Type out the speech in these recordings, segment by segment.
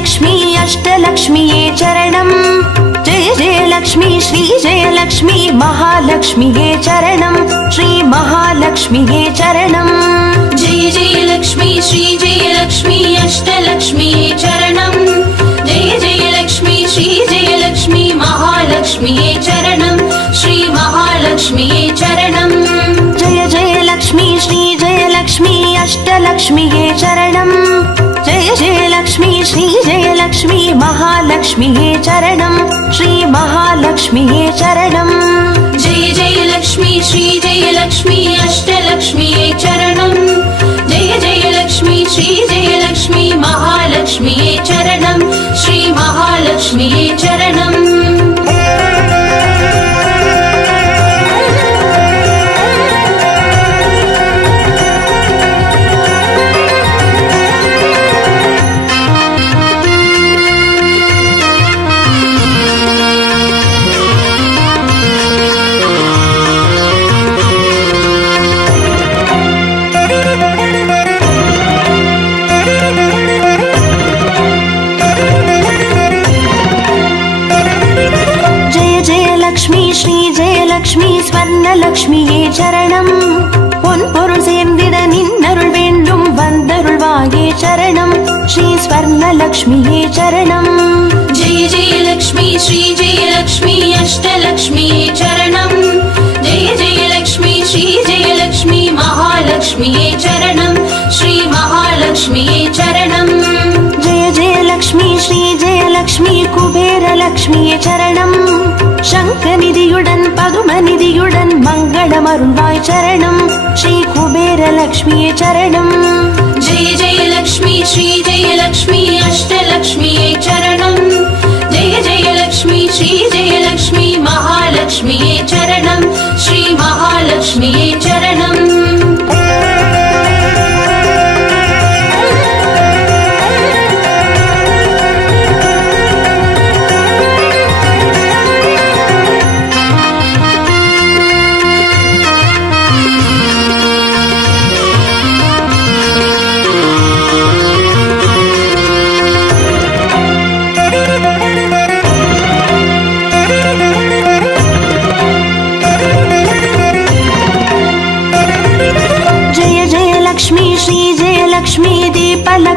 लक्ष्मी अष्टलक्ष्मीये चरणम् जय जय लक्ष्मी श्री जय लक्ष्मी महालक्ष्मीये चरणम् श्री महालक्ष्मीये चरणम् जय जय लक्ष्मी श्री जय लक्ष्मी अष्टलक्ष्मीये चरणम् जय जय लक्ष्मी श्री जय लक्ष्मी महालक्ष्मीये चरणम् श्री महालक्ष्मीये चरणम् जय जय लक्ष्मी श्री जय लक्ष्मी अष्टलक्ष्मीये चरणम् जय जय लक्ष्मी श्री जय लक्ष्मी महालक्ष्मीये चरणम् श्री महालक्ष्मीये चरणम् जय जय लक्ष्मी श्री जय लक्ष्मी अष्टलक्ष्मीये चरणम् जय जय लक्ष्मी श्री जय लक्ष्मी महालक्ष्मीये चरणम् श्री महालक्ष्मीये चरणम् லக்ஷ்மி ஸ்வர்ணலக்ஷ்மியே சரணம் பொன் பொருள் சேர்ந்திட நின்னருள் வேண்டும் வந்தருள்வாயே சரணம் ஸ்ரீ ஸ்வர்ணலக்ஷ்மியே சரணம் जय जय लक्ष्मी श्री जय लक्ष्मी अष्टलक्ष्मीये चरणम् जय जय लक्ष्मी श्री जय लक्ष्मी महालक्ष्मीये चरणम् श्री महालक्ष्मीये चरणम् जय जय लक्ष्मी श्री जय लक्ष्मी कुबेर लक्ष्मीये चरणम् शङ्खनिधियुடன் பதுமநிதியுடன் மங்களமருள்வாய் சரணம் ஸ்ரீ குபேர லக்ஷ்மியே சரணம் जय जय लक्ष्मी श्री जय लक्ष्मी अष्टलक्ष्मीये चरणम् जय जय लक्ष्मी श्री जय लक्ष्मी महालक्ष्मीये चरणम् श्री महालक्ष्मीये चरणम्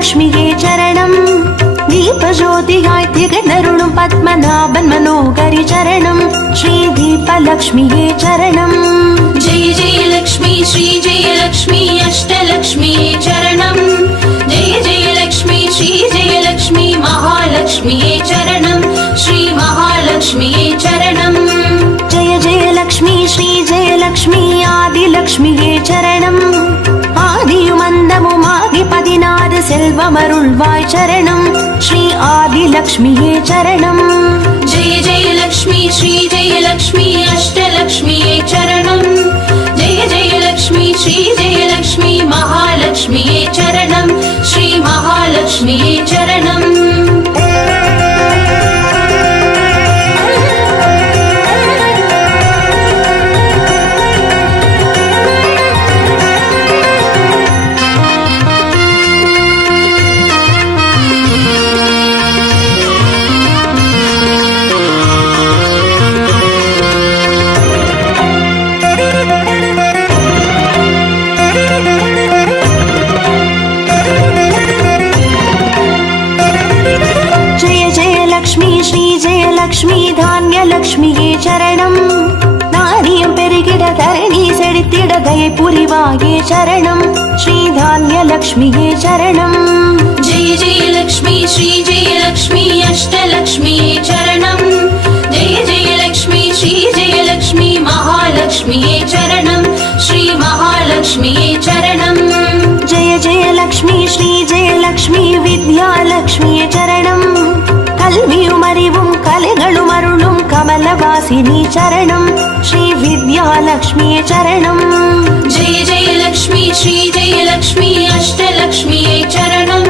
லக்ஷ்மியே சரணம் தீபஜோதியாய் திகழருளும் பத்மநாபன் மனோகரி சரணம் ஸ்ரீ தீபலக்ஷ்மியே சரணம் जय जय लक्ष्मी श्री जय लक्ष्मी अष्टलक्ष्मीये चरणम् जय जय लक्ष्मी श्री जय लक्ष्मी महालक्ष्मीये चरणम् श्री महालक्ष्मीये चरणम् जय जय लक्ष्मी श्री जय लक्ष्मी आदिलक्ष्मिये चरणम् ஆதியுமந்தமுமாகி 16 செல்வமருள்வாய் சரணம் ஸ்ரீ ஆதிலக்ஷ்மியே சரணம் जय जय लक्ष्मी श्री जय लक्ष्मी अष्टलक्ष्मीये चरणम् जय जय लक्ष्मी श्री जय लक्ष्मी महालक्ष्मीये चरणम् श्री महालक्ष्मीये चरणम् லக்ஷ்மி தானிய லக்ஷ்மியே சரணம் நாரியம் பெருகிட தரணி செழித்திட தயை புரிவாயே சரணம் ஸ்ரீ தானிய லக்ஷ்மியே சரணம் जय जय लक्ष्मी श्री जय लक्ष्मी अष्टलक्ष्मीये चरणम् जय जय लक्ष्मी श्री जय लक्ष्मी महालक्ष्मीये चरणम् श्री महालक्ष्मीये चरणम् जय जय लक्ष्मी श्री जय लक्ष्मी विद्यालक्ष्मिये चरणम् கல்வியும் அறிவும் கலைகளும் அருளும் கமலவாசினி சரணம் ஸ்ரீ வித்யாலக்ஷ்மியே சரணம் जय जय लक्ष्मी श्री जय लक्ष्मी अष्टलक्ष्मीये चरणम्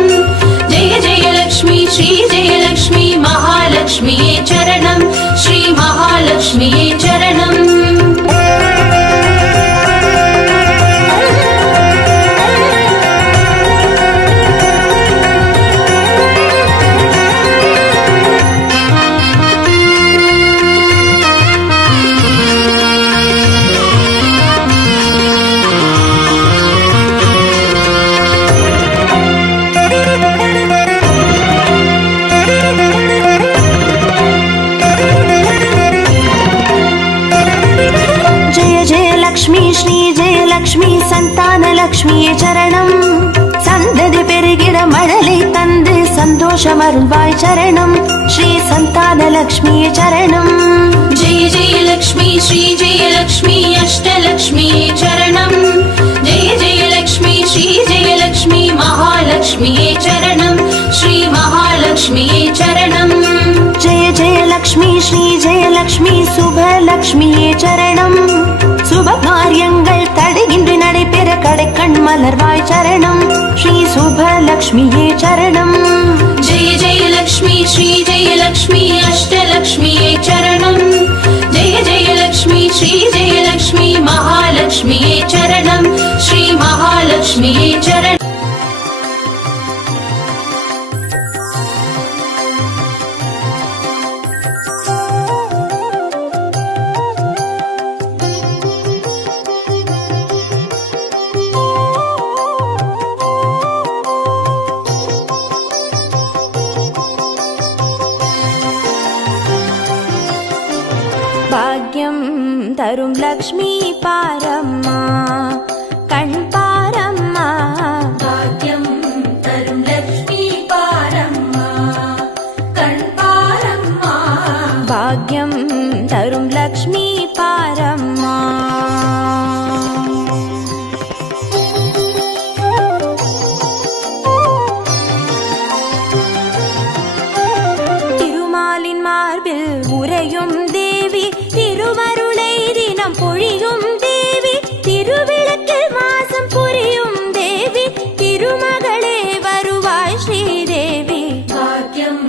जय जय लक्ष्मी श्री जय लक्ष्मी महालक्ष्मीये चरणम् श्री महालक्ष्मीये चरणम् மகாலட்சுமியே சரணம். சந்ததி பெருகிட மழலை தந்து சந்தோஷம் அருள்வாய் சரணம். ஸ்ரீ சந்தானலக்ஷ்மியே சரணம். जय जय लक्ष्मी श्री जय लक्ष्मी अष्टलक्ष्मी चरणम् जय जय लक्ष्मी श्री जय लक्ष्मी महालक्ष्मी चरणम् श्री महालक्ष्मी चरणम् जय जय लक्ष्मी श्री जय लक्ष्मी சுபலக்ஷ்மியே சரணம். சுப காரியங்கள் தடையின்றி நடைபெற கடைக்கண் மலர்வாய் சரணம். ஸ்ரீ சுபலக்ஷ்மியே சரணம். जय जय लक्ष्मी श्री जय लक्ष्मी अष्टलक्ष्मी चरणम् जय जय लक्ष्मी श्री जय लक्ष्मी महालक्ष्मी चरणम् श्री महालक्ष्मी चरणम् பாக்யம் தரும் லக்ஷ்மி பாரம்மா கண் பாரம்மா. भाग्यं तरुं लक्ष्मी पारम्मा कण् पारम्मा பாக்யம் தரும் லக்ஷ்மி பாரம்மா. திருமாலின் மார்பில் உறையும் தேவி, திருவருளை தினம் பொழியும் தேவி, திருவிளக்கில் மாசம் புரியும் தேவி, திருமகளே வருவாய் ஸ்ரீதேவி. भाग्यं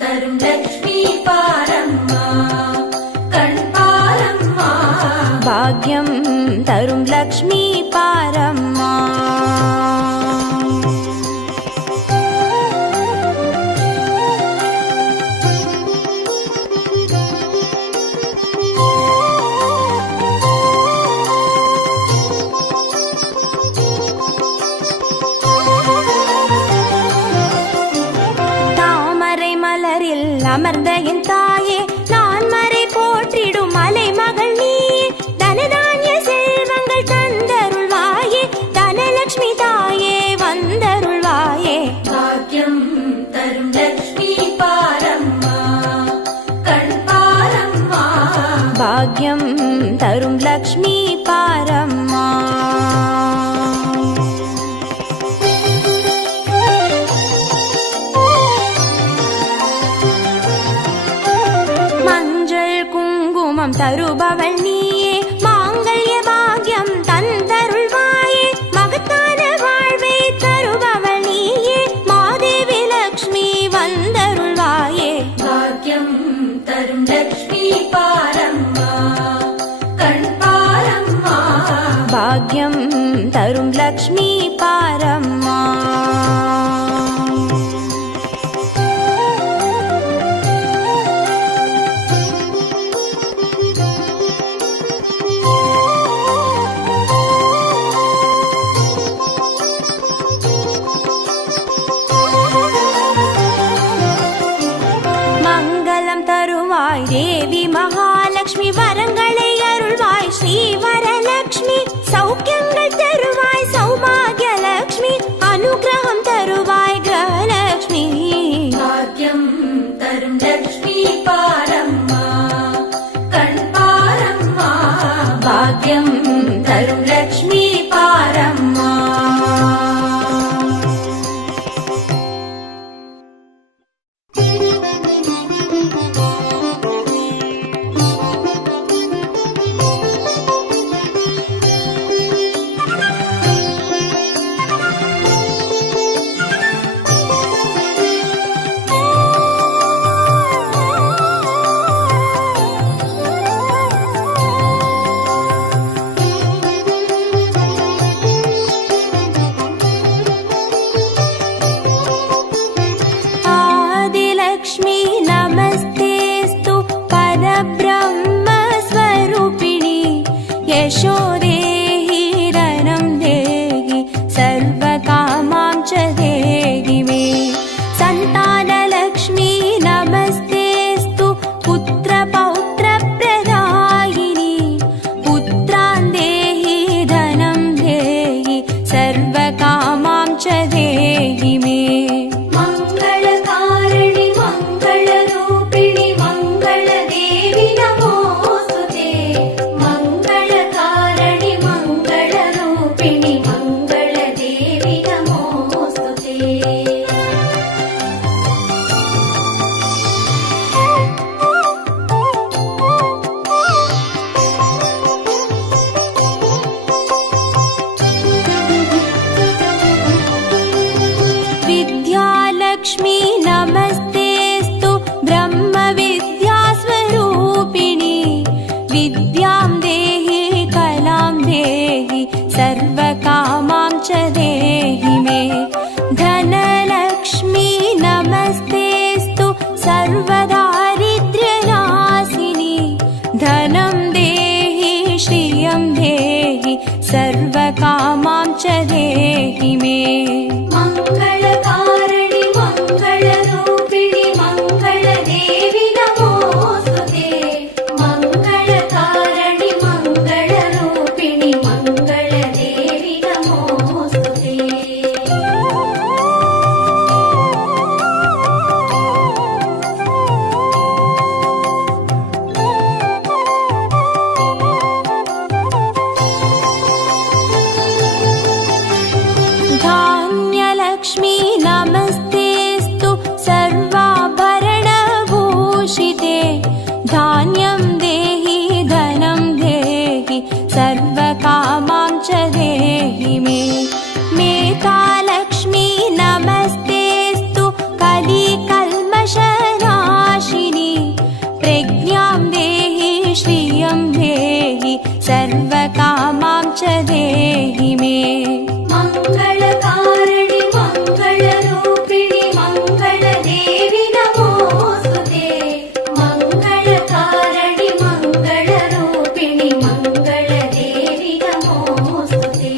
तरुं लक्ष्मी पारम्मा कण् पारम्मा பாக்யம் தரும் லக்ஷ்மி பாரம்மா. தாமரை மலரில் அமர்ந்த என் தாயே, நான் மறை போற்றிடும் மலை மகள் நீயே, தனதானிய செல்வங்கள் தந்தருள்வாயே, தனலட்சுமி தாயே வந்தருள்வாயே. भाग्यं तरुं लक्ष्मी पारम्मा कण् पारम्मा பாக்யம் தரும் லக்ஷ்மி பாரம்மா. மஞ்சள் குங்குமம் தருபவள் நீயே, மாங்கல்ய பாக்யம் தந்தருள்வாயே, மகத்தான வாழ்வை தருபவள் நீயே, மாதேவி லக்ஷ்மி வந்தருள்வாயே. भाग्यं तरुं लक्ष्मी पारम्मा कण् पारम्मा பாக்யம் தரும் லக்ஷ்மி பாரம்மா. மங்களம் தருவாய் தேவி மகாலட்சுமி, வரங்களை அருள்வாய் ஸ்ரீ வரலட்சுமி, சௌக்கியங்கள் தருவாய் சௌபாகிய லட்சுமி, அனுகிரகம் தருவாய் கிரகலட்சுமி. भाग्यं तरुं लक्ष्मी पारम्मा कण् पारम्मा பாக்யம் தரும் லக்ஷ்மி பாரம்மா. सर्वकामां च देहि मे। मङ्गलकारिणि मङ्गलरूपिणि मङ्गलदेवि नमोऽस्तुते। मङ्गलकारिणि मङ्गलरूपिणि मङ्गलदेवि नमोऽस्तुते। विद्यालक्ष्मी नमस्तेऽस्तु ब्रह्मविद्यास्वरूपिणि। विद्यां देहि कलां देहि सर्वकामां च देहि मे। धनलक्ष्मी नमस्तेऽस्तु सर्वदारिद्र्यनाशिनि। धनं देहि श्रियं देहि सर्वकामां च देहि मे। मङ्गलकारिणि मङ्गलरूपिणि मङ्गलदेवि नमोऽस्तुते। मङ्गलकारिणि मङ्गलरूपिणि मङ्गलदेवि नमोऽस्तुते। धान्यलक्ष्मी नमस्तेऽस्तु सर्वाभरणभूषिते। धान्यं देहि धनं देहि सर्वकामां च देहि मे। मेधालक्ष्मी नमस्तेऽस्तु कलिकल्मषनाशिनि। प्रज्ञां देहि श्रियं देहि सर्वकामां च देहि मे। मङ्गलकारिणि मङ्गलरूपिणि मङ्गलदेवि नमोऽस्तुते। मङ्गलकारिणि मङ्गलरूपिणि मङ्गलदेवि नमोऽस्तुते।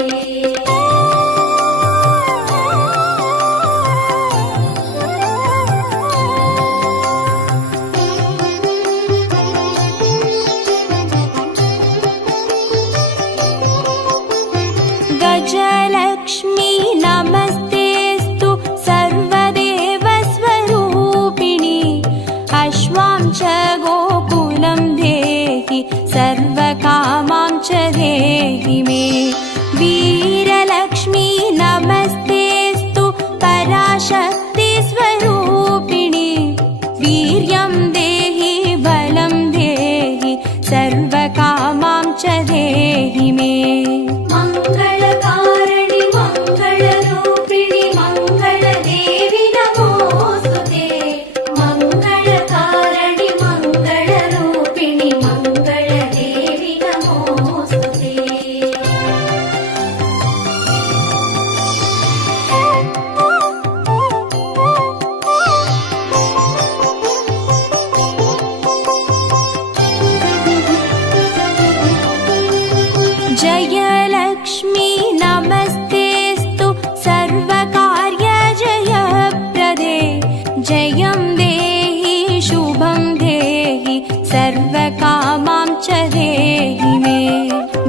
गजलक्ष्मी नमस्तेऽस्तु सर्वदेवस्वरूपिणि। अश्वां च गोकुलं देहि सर्वकामां च देहि मे। वीरलक्ष्मी नमस्तेऽस्तु पराशक्तिस्वरूपिणि। वीर्यं देहि बलं देहि सर्वकामां च देहि मे। मङ्गलकारिणि मङ्गलरूपिणि मङ्गलदेवि नमोऽस्तुते। मङ्गलकारिणि मङ्गलरूपिणि मङ्गलदेवि नमोऽस्तुते। जयलक्ष्मी नमस्तेऽस्तु सर्वकार्यजयप्रदे। जयं देहि शुभं देहि सर्वकामां च देहि मे।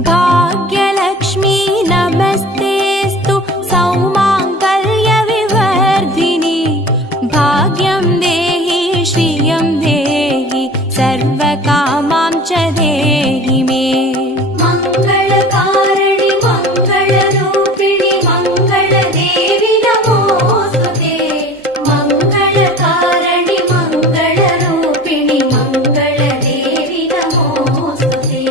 भाग्यलक्ष्मी नमस्तेऽस्तु सौमाङ्गल्यविवर्धिनि। भाग्यं देहि श्रियं देहि सर्वकामां च देहि मे। मङ्गलकारिणि मङ्गलरूपिणि मङ्गलदेवि नमोऽस्तुते। मङ्गलकारिणि मङ्गलरूपिणि मङ्गलदेवि नमोऽस्तुते।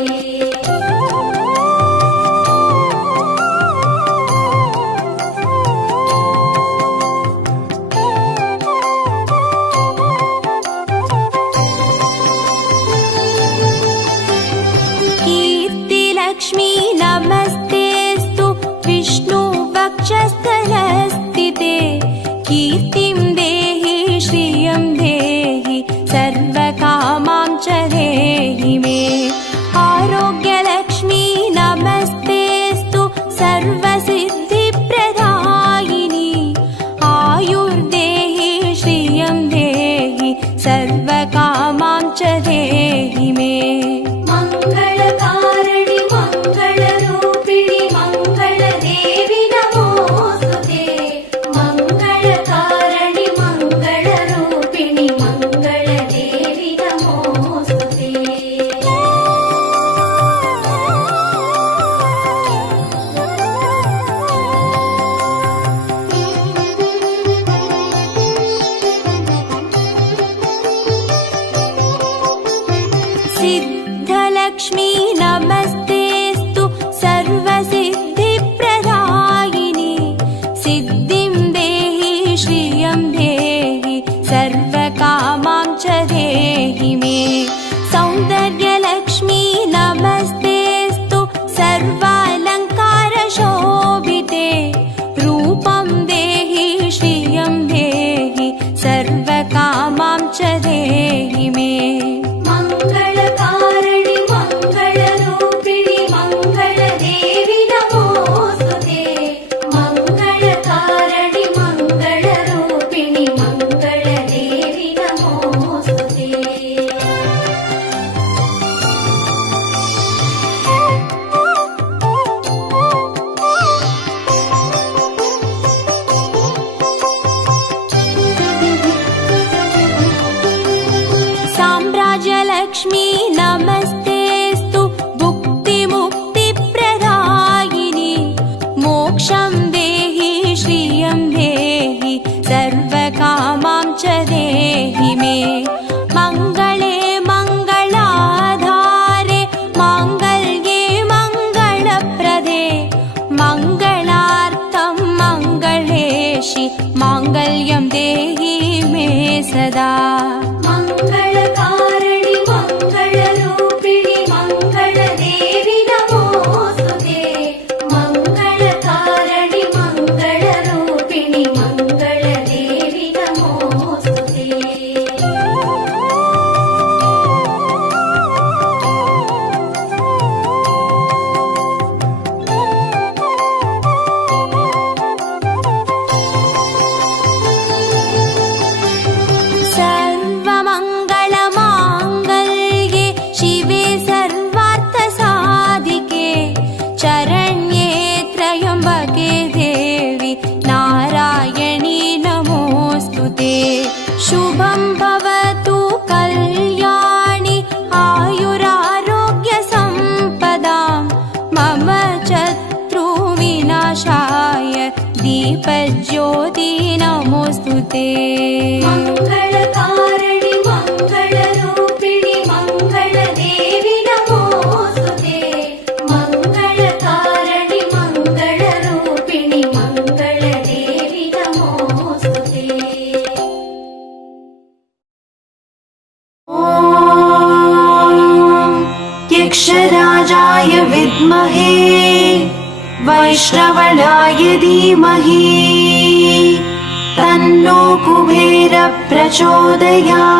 कीर्तिलक्ष्मी नमस्तेऽस्तु विष्णुवक्षस्थलस्थिते। कीर्तिं देहि श्रियं देहि सर्वकामां च देहि मे। आरोग्यलक्ष्मी नमस्तेऽस्तु सर्वसिद्धिप्रदायिनि। आयुर्देहि श्रियं देहि सर्वकामां च देहि मे। मङ्गलकारिणि मङ्गलरूपिणि मङ्गलदेवि नमोऽस्तुते। देहि श्रियं देहि सर्वकामां च देहि मे मङ्गले मङ्गलाधारे माङ्गल्ये मङ्गलप्रदे मङ्गलार्थं मङ्गलेशि माङ्गल्यं देहि मे सदा मङ्गलकारिणि मङ्गलरूपिणि मङ्गलदेवि नमोस्तुते मङ्गलकारिणि मङ्गलरूपिणि मङ्गलदेवि नमोस्तुते सर्वमङ्गलमाङ्गल्ये शिवे सर्वार्थसाधिके चरण्ये त्र्यम्बके देवि नारायणी नमोऽस्तुते शुभं भवतु कल्याणि आयुरारोग्यसम्पदां मम शत्रुविनाशाय दीपज्योति नमोऽस्तुते मङ्गलकारिणि मङ्गलरूपिणि मङ्गलदेवि नमोस्तुते मङ्गलकारिणि मङ्गलरूपिणि मङ्गलदेवि नमोस्तुते यक्षराजाय विद्महे वैश्रवणाय धीमहि तन्नो कुबेर प्रचोदयात्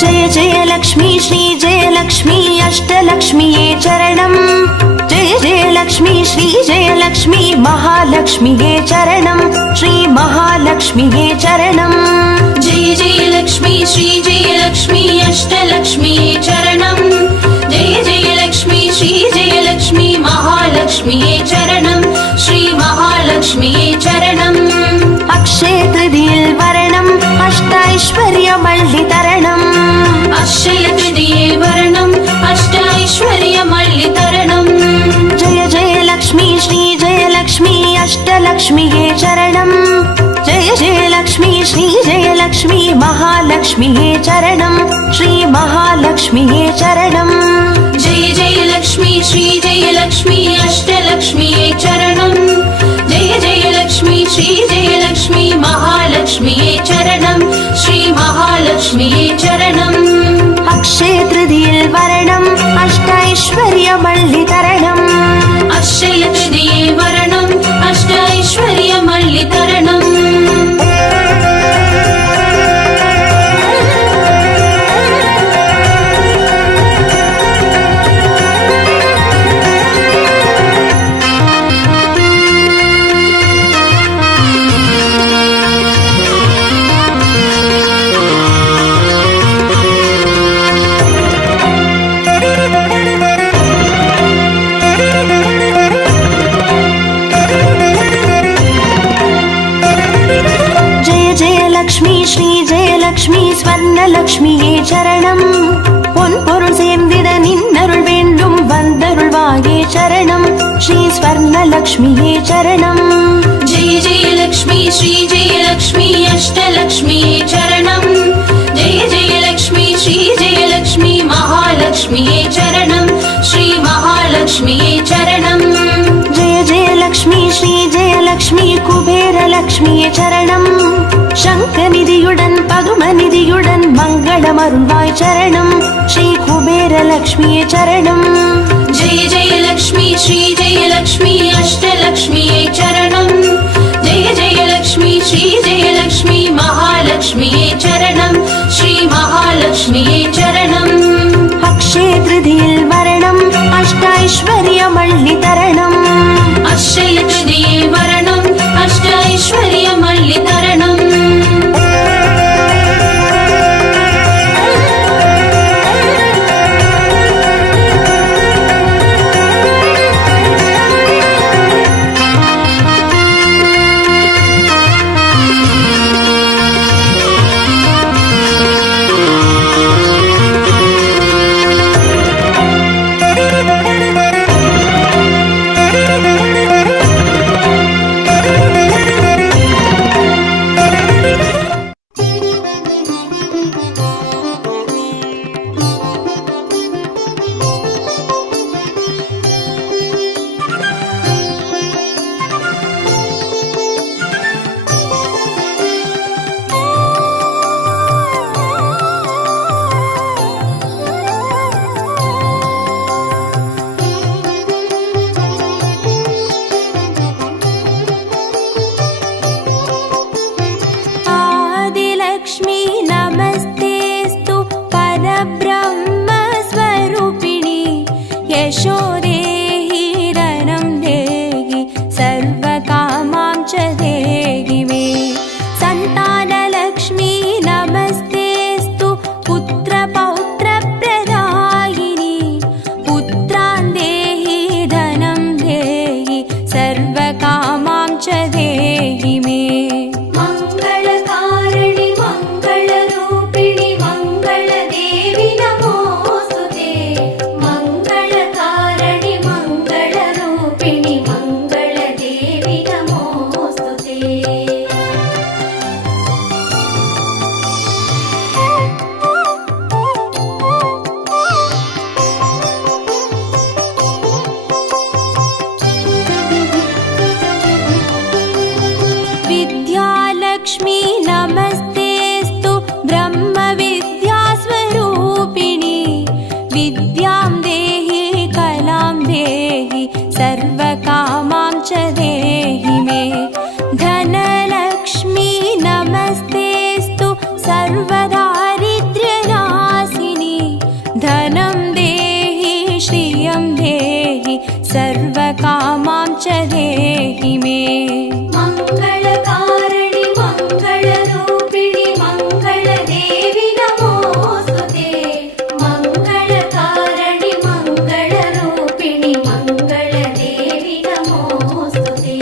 जय जय लक्ष्मी श्री जय लक्ष्मी अष्टलक्ष्मीये चरणम् जय जय लक्ष्मी श्री जय लक्ष्मी महालक्ष्मीये चरणम् श्री महालक्ष्मीये चरणम् जय जय लक्ष्मी श्री जय लक्ष्मी अष्टलक्ष्मीये चरणम् जय जय लक्ष्मी श्री जय लक्ष्मी महालक्ष्मीये चरणम् श्री महालक्ष्मीये चरणम् अक्षय तृतीयिल् वरणम् अष्टैश्वर्यमल्लितरणम् अक्षय तृतीये वरणम् अष्टैश्वर्यमल्लितरणम् जय जय लक्ष्मी श्री जय लक्ष्मी अष्टलक्ष्मीये चरणम् जय जय लक्ष्मी श्री जय लक्ष्मी महालक्ष्मीये चरणम् श्री महालक्ष्मीये चरणम् जय जय लक्ष्मी श्री जय लक्ष्मी अष्टलक्ष्मीये चरणम् जय जय लक्ष्मी श्री जय लक्ष्मी महालक्ष्मीये चरणम् श्री महालक्ष्मीये चरणम् अक्षय तृतीयिल् वरणम् अष्टैश्वर्यमल्लितरणम् अक्षय तृतीये वरणम् अष्टैश्वर्यमल्लितरणम् லக்ஷ்மி ஸ்ரீ ஜெயலக்ஷ்மி ஸ்வர்ணலக்ஷ்மியே சரணம் பொன் பொருள் சேர்ந்திட நின்னருள் வேண்டும் வந்தருள்வாயே சரணம் ஸ்ரீ ஸ்வர்ணலக்ஷ்மியே சரணம் जय जय लक्ष्मी श्री जय लक्ष्मी अष्टलक्ष्मीये चरणम् जय जय लक्ष्मी श्री जय लक्ष्मी महालक्ष्मीये चरणम् श्री महालक्ष्मीये चरणम् जय जय लक्ष्मी श्री जयलक्ष्मी कुबेरलक्ष्मिये சரணம் சங்கநிதியுடன் பதுமநிதியுடன் மங்களமருள்வாய் சரணம் ஸ்ரீ குபேரலக்ஷ்மியே சரணம் जय जय लक्ष्मी श्री जय लक्ष्मी अष्टलक्ष्मीये चरणम् जय जय लक्ष्मी श्री जय लक्ष्मी महालक्ष्मीये चरणम् श्री महालक्ष्मीये चरणम् अक्षय तृतीयिल् वरणम् अष्टैश्वर्यमल्लितरणम् धनलक्ष्मी नमस्तेऽस्तु ब्रह्मविद्यास्वरूपिणि विद्यां देहि कलां देहि सर्वकामां च देहि मे धनलक्ष्मी नमस्तेऽस्तु सर्वदारिद्र्यनाशिनि धनं देहि श्रियं देहि सर्वकामां च देहि मे मङ्गलकारिणि मङ्गलरूपिणि मङ्गलदेवि नमोऽस्तुते मङ्गलकारिणि मङ्गलरूपिणि मङ्गलदेवि नमोऽस्तुते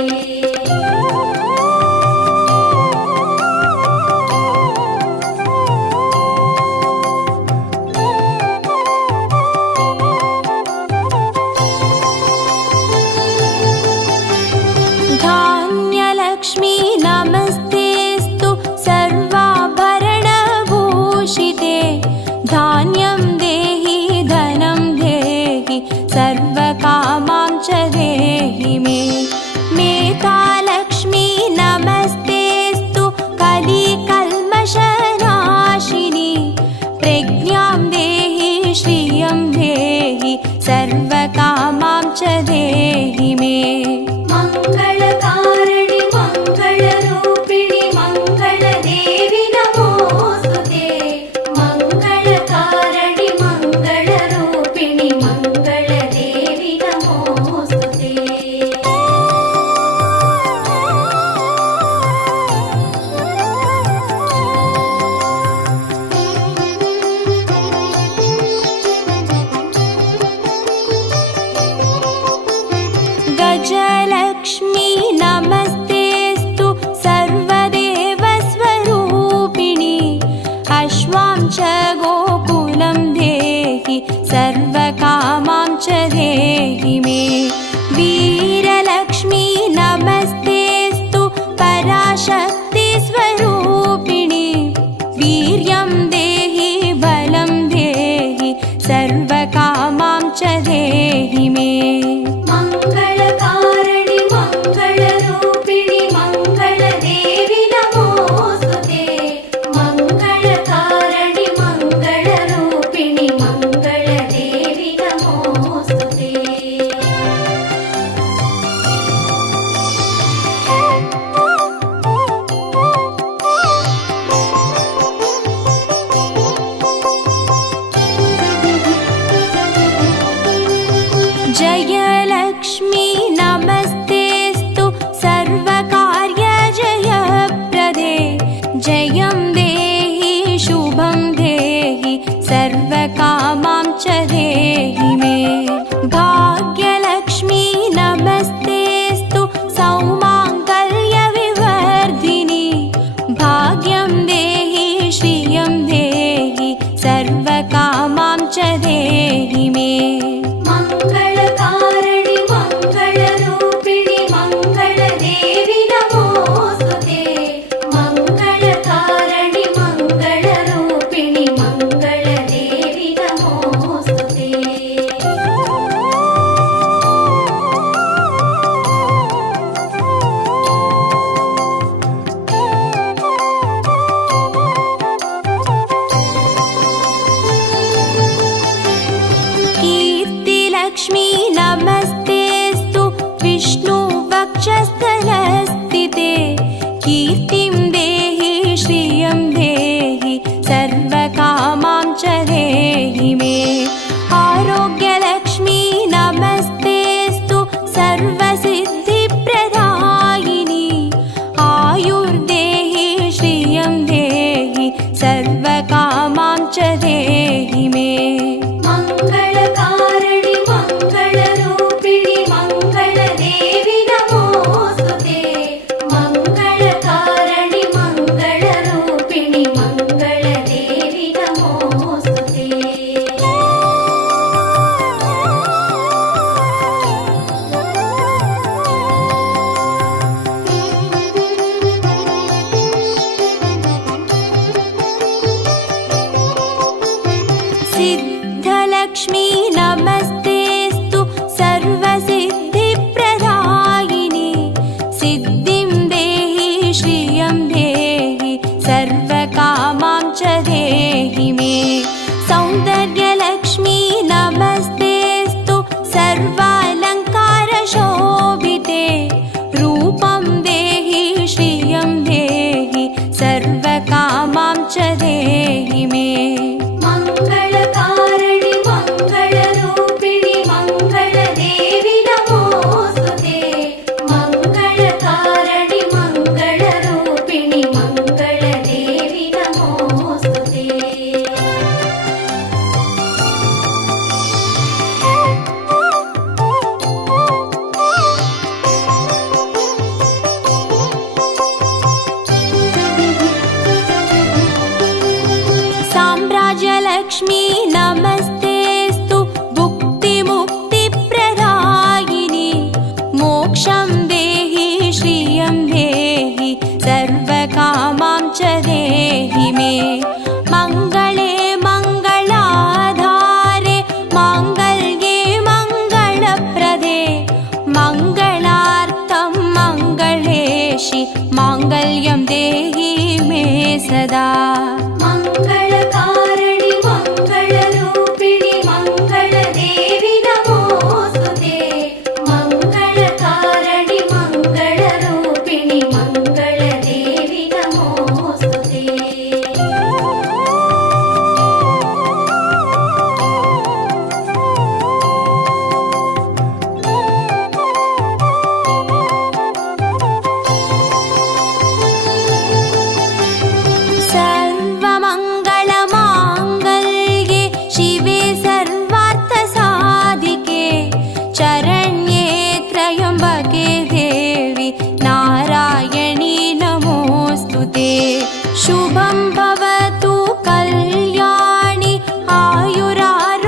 शुभं भवतु कल्याणि आयुरारोग्यसम्पदां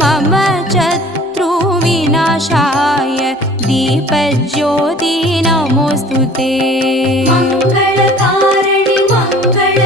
मम शत्रुविनाशाय दीपज्योति नमोऽस्तु ते। मङ्गलकारिणि मङ्गल